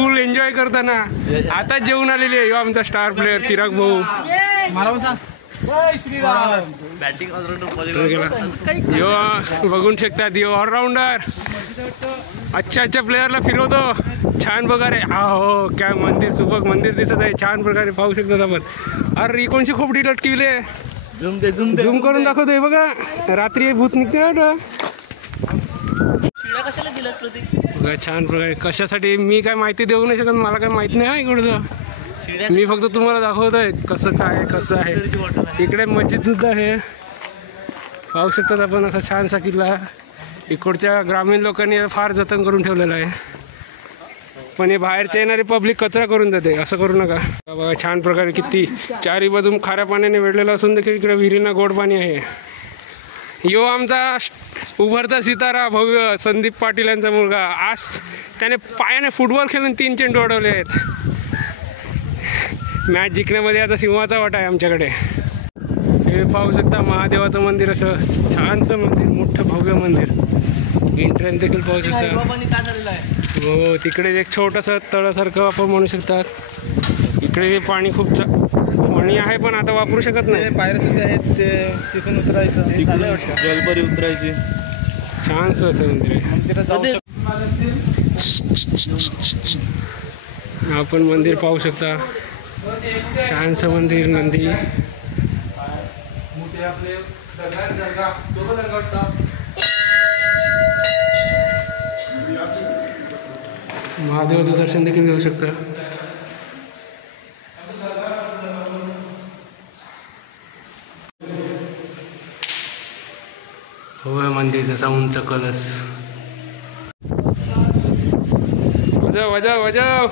फुल enjoy करताना. आता जेवून आलेली आहे आमचा स्टार प्लेअर चिराग भाऊ. यो बघून शकतात यो ऑलराऊंडर. अच्छा प्लेअरला फिरवतो. छान प्रकारे. हा हो काय मंदिर सुबक मंदिर दिसत आहे. छान प्रकारे पाहू शकतात आपण. अरे कोणची खोपडी लटकिवले. झूम करून दाखवतोय बघा. रात्री भूत निघते बघा. छान प्रकारे कशासाठी मी काय माहिती देऊ नाही शकत. मला काय माहित नाही इकडचं. मी फक्त तुम्हाला दाखवतोय कसं काय कसं आहे. इकडे मस्जिद सुद्धा आहे पाहू शकतात आपण. असा छानसा किल्ला इकडच्या ग्रामीण लोकांनी फार जतन करून ठेवलेलं आहे. पण हे बाहेरचे येणारी पब्लिक कचरा करून जाते. असं करू नका. बघा छान प्रकारे किती चारी बाजू खाऱ्या पाण्याने वेढलेलं असून देखील इकडे विहिरींना गोड पाणी आहे. यो आमचा उभरता सितारा भव्य संदीप पाटील यांचा मुलगा. आज त्याने पायाने फुटबॉल खेळून 3 चेंडू अडवले आहेत. मॅच जिंकण्यामध्ये याचा सिंहाचा वाटा आहे आमच्याकडे. हे पाहू शकता महादेवाचं मंदिर. असं छानसं मंदिर. मोठं भव्य मंदिर. एंट्रन्स देखील पाहू शकता. हो तिकडे एक छोटंसं तळासारखं आपण म्हणू शकतात. इकडे पाणी खूप पाणी आहे पण आता वापरू शकत नाही. पायऱ्या सुद्धा आहेत. तिथून उतरायचं. जलपरी उतरायची. छानसं असं मंदिर आहे. आपण मंदिर पाहू शकता. छानसं मंदिर. नंदी महादेवाचं दर्शन देखील घेऊ शकता. भव्य मंदिर. त्याचा उंच कलश. वजाव वजाव वजाव.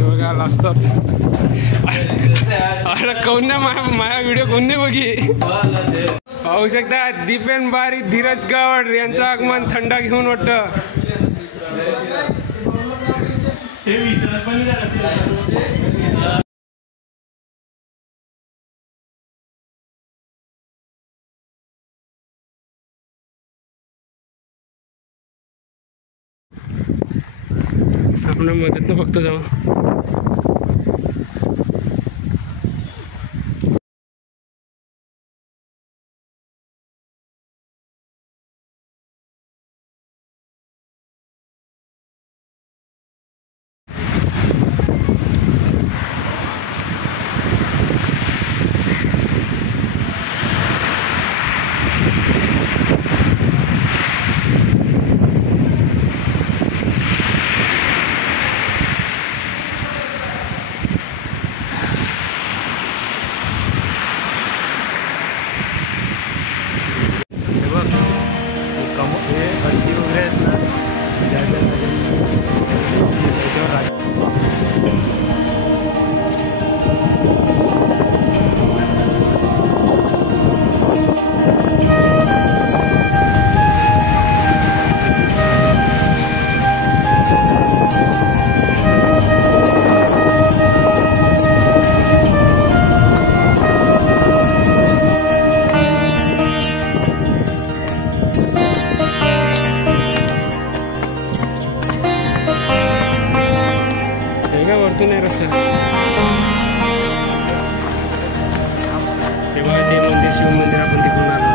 बघा लाजतात. अरे कोण ना माझा व्हिडिओ कोण नाही बघी. पाहू शकता दीपेन बारी धीरज गावड यांचं आगमन थंडा घेऊन वाटतं. आपण मदत फक्त जाऊ. वरतून आहे रस्ता. तेव्हा ते मंदिर शिव मंदिर आपण तिकडून आलो.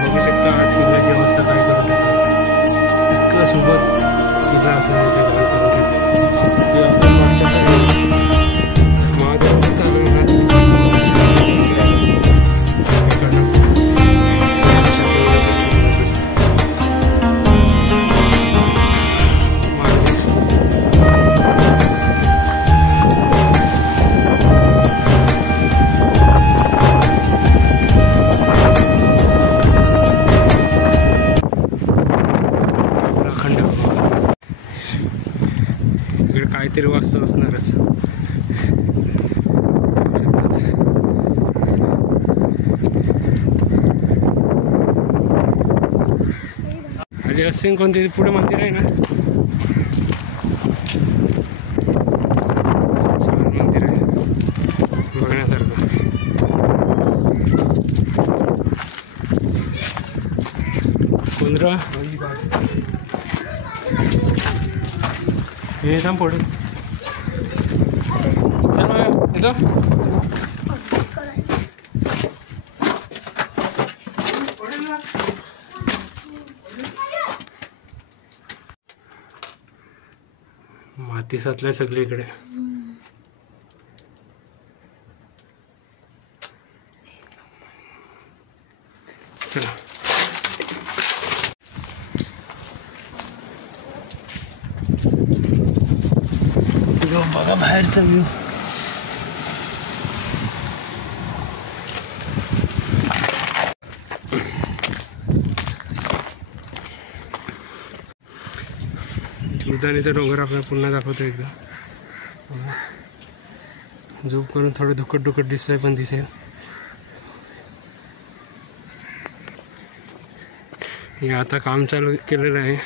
बघू शकता आज किल्ल्याची अवस्था काय करत इतकं सोबत किल्ला असं आपण मागच्या महादेव काहीतरी वास्तू असणारच. आणि असे कोणते पुढे मंदिर आहे ना. छान मंदिर आहे बघण्यासारखं. समुद्र हे थांब पडू चलो येतो. माती साचलाय सगळीकडे. चला बघा बाहेरचा व्ह्यू. जीवदानीचा डोंगर आपल्याला पुन्हा दाखवतो एकदा. झूम करून थोडं दुकट दिसतंय पण दिसेल. हे आता काम चालू केलेलं आहे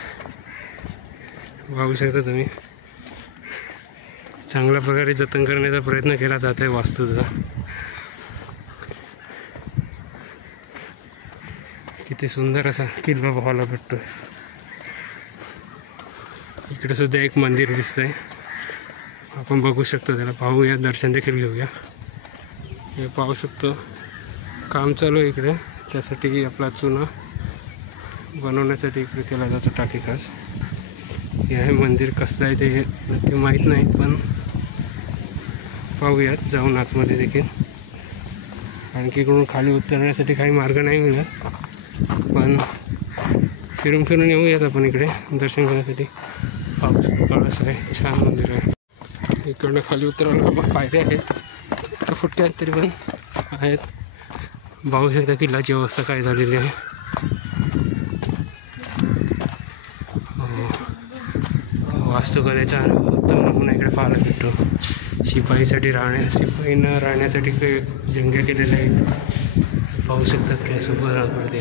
बघू शकता तुम्ही. चांगल्या प्रकारे जतन करण्याचा प्रयत्न केला जात आहे वास्तूचा. किती सुंदर असा किल्ला पाहायला भेटतो. इकडे सुद्धा एक मंदिर दिसतंय आपण बघू शकतो. त्याला पाहूया दर्शन देखील घेऊया. हे पाहू शकतो काम चालू आहे इकडे. त्यासाठी आपला चुना बनवण्यासाठी इकडे केला जातो टाकी खास. हे मंदिर कसलं आहे ते नक्की माहीत नाही पण पाहूयात जाऊन आतमध्ये देखील. आणखी इकडून खाली उतरण्यासाठी काही मार्ग नाही मिळत पण फिरून येऊयात आपण इकडे दर्शन करण्यासाठी. पाहू शकतो कळस आहे छान मंदिर आहे. इकडनं खाली उतरायला पायऱ्या आहेत फुटक्या आहेत तरी पण आहेत. बघू शकता किल्ल्याची अवस्था काय झालेली आहे. वास्तुकलेचा उत्तम नमुना इकडे पाहायला भेटतो. शिपाईंना राहण्यासाठी काही जंग्या केलेल्या आहेत पाहू शकतात. काय सुपर पडते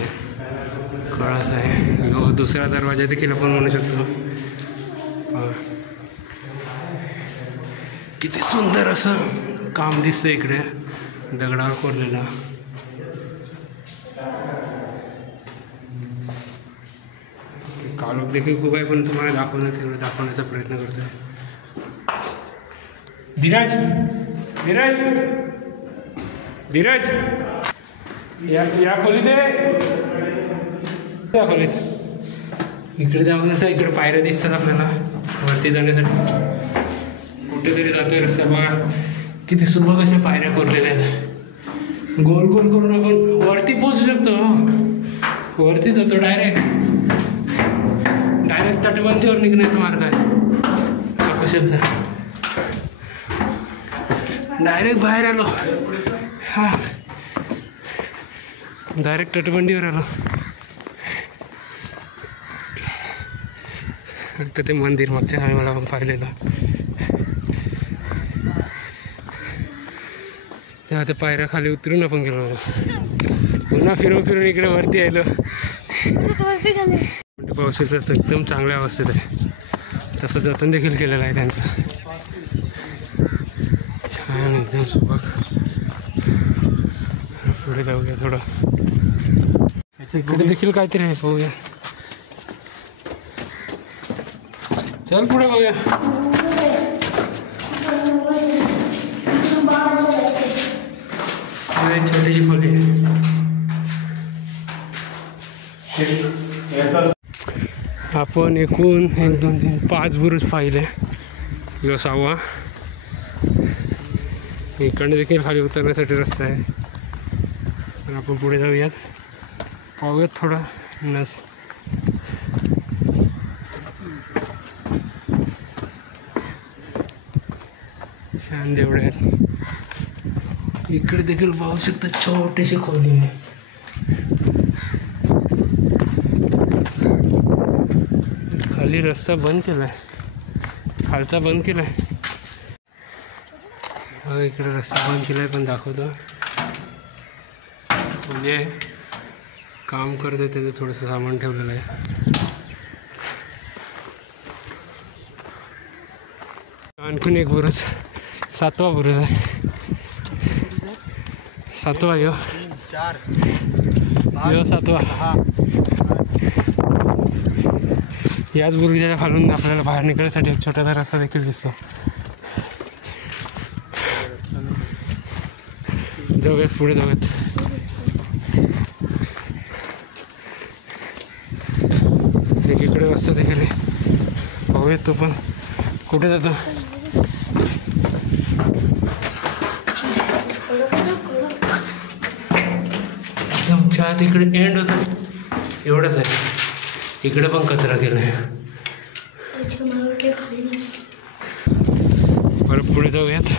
कळस आहे. दुसरा दरवाजा देखील आपण म्हणू शकतो. किती सुंदर असं काम दिसतं इकडे दगडावर कोरलेला. कालोख देखील खूप आहे पण तुम्हाला दाखवण्याचा प्रयत्न करतोय. धीरज या खोलीत त्या खोलीत इकडे जाऊन असं इकडे पायऱ्या दिसतात आपल्याला वरती जाण्यासाठी. कुठेतरी जातोय रस्ता बघा किती सुबक अशा पायऱ्या कोरलेल्या आहेत. गोल करून आपण वरती पोहोचू शकतो. वरती जातो डायरेक्ट तटबंदीवर निघण्याचा मार्ग आहे. कशाचा डायरेक्ट बाहेर आलो. हा डायरेक्ट तटबंदीवर आलो. तर ते मंदिर मागच्या मला पण पाहिलेलं. तेव्हा ते पायऱ्या खाली उतरून आपण गेलो. पुन्हा फिरून इकडे वरती आलो. पावसाचं एकदम चांगल्या अवस्थेत आहे. तसं जतन देखील केलेलं आहे त्यांचं छान एकदम सुबक. पुढे जाऊया थोडं. इकडे देखील काहीतरी आहे पाहूया. चल पुढे बघूया. छोटीशी खोली आपण एकूण 1 2 3 5 बुरुज पाहिले. यो 6वा. इकडे देखील खाली उतरण्यासाठी रस्ता आहे पण आपण पुढे जाऊयात पाहूयात थोडं नस. छान देवळे आहेत. इकडे देखील पाहू शकता छोटीशी खोली आहे. खाली रस्ता बंद केलाय. खालचा बंद केलाय. इकडे रस्ता बंद केलाय पण दाखवतो. म्हणजे काम करते त्याचं थोडंसं सामान ठेवलेलं आहे. आणखीन एक बुरुज 7वा बुरुज आहे. 7वा यो 7वा. याच बुरुजाच्या खालून आपल्याला बाहेर निघण्यासाठी एक छोटासा रस्ता देखील दिसतो. जाऊयात पुढे जाऊयात. एकीकडे रस्ता देखील पाहूयात तो पण कुठे जातो. आत इकडे एंड होतो एवढंच आहे. इकडे पण कचरा केला आहे. बरं पुढे जाऊयात.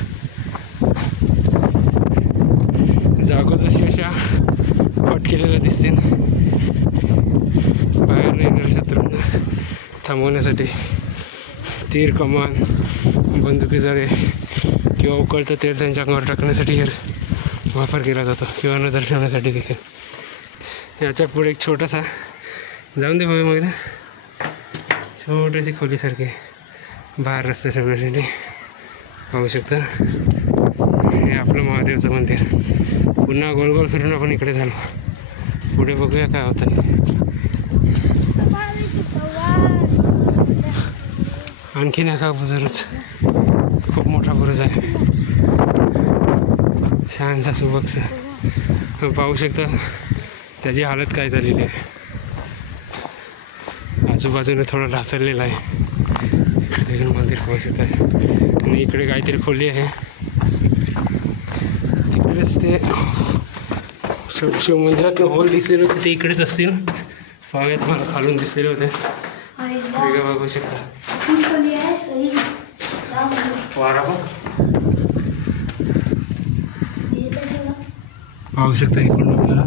जागो जशी अशा कट केलेल्या दिसतील बाहेर येणाऱ्या शत्रूंना थांबवण्यासाठी. तीर कमान बंदुकी जळे किंवा उकळतं तेल त्यांच्या अंगावर टाकण्यासाठी वापर केला जातो किंवा नजर ठेवण्यासाठी देखील. याच्या पुढे एक छोटासा जाऊन दे भाऊ मग छोटीशी खोलीसारखी बाहेर रस्ता ठेवण्यासाठी पाहू शकता. हे आपलं महादेवचं मंदिर. पुन्हा गोल गोल फिरून आपण इकडे झालो. पुढे बघूया काय होतं. आणखीन एका बुरुज खूप मोठा बुरुज आहे. छानसा सुबक्स पाहू शकता त्याची हालत काय झालेली आहे. आजूबाजूने थोडं ढासळलेलं आहे. इकडे देखील मंदिर पाहू शकत आहे. आणि इकडे काहीतरी खोली आहे. तिकडेच ते शिवमंदिरात होल दिसलेले होते ते इकडेच असतील. पाहूयात मला खालून दिसलेले होते. वेगळं बघू शकता. वारा बघ पाहू शकता. इकडून आपल्याला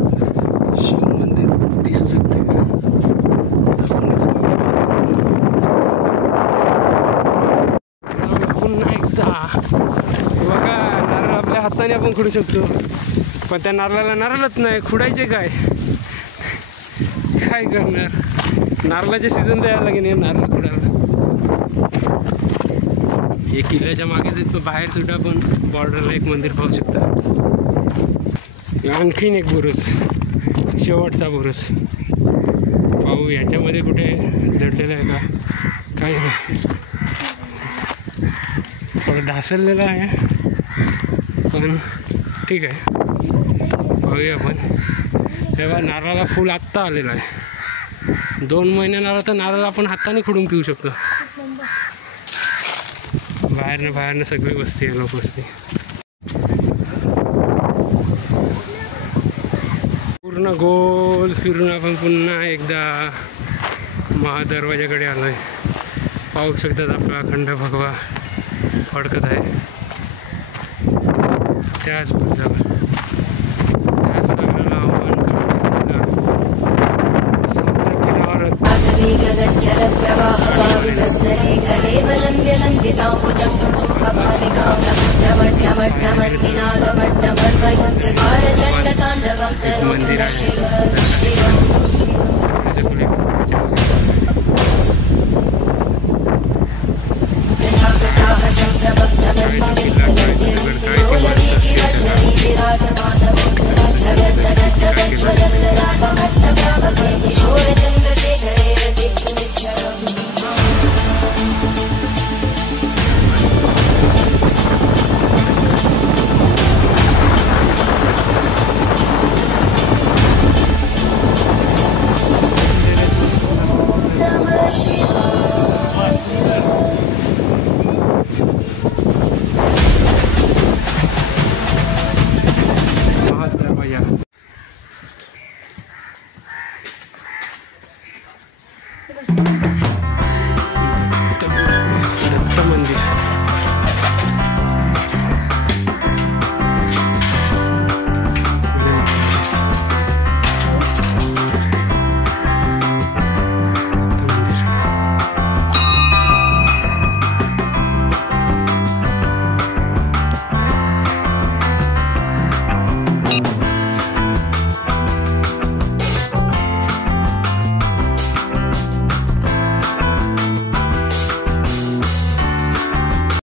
शिव मंदिर दिसू शकते. पुन्हा एकदा बघा नारळ आपल्या हाताने आपण खुडू शकतो. पण त्या नारळाला नारळच नाही. खुडायचे काय काय करणार. नारळाचे सीझन द्यायला लागेल नारळ खुडायला. एक किल्ल्याच्या मागेच बाहेर सुद्धा आपण बॉर्डरला एक मंदिर पाहू शकता. आणखीन एक बुरुज शेवटचा बुरुज पाहू. याच्यामध्ये कुठे दडलेलं आहे का काही नाही. थोडं ढासळलेलं आहे पण ठीक आहे. पाहूया आपण. तेव्हा नारळाला फुल आत्ता आलेलं आहे. 2 महिन्यानं तर नारळ आपण हाताने खुडून पिऊ शकतो. बाहेरनं सगळी वस्ती आहे लोक वस्ती. पूर्ण गोल फिरून आपण पुन्हा एकदा महादरवाजाकडे आलो आहे. पाहू शकतात आपला अखंड भगवा फडकत आहे त्याच बुरुजावर. त्याच सगळ्याला आव्हान समुद्र किनाऱ्यावर मंदिर दरवाजा.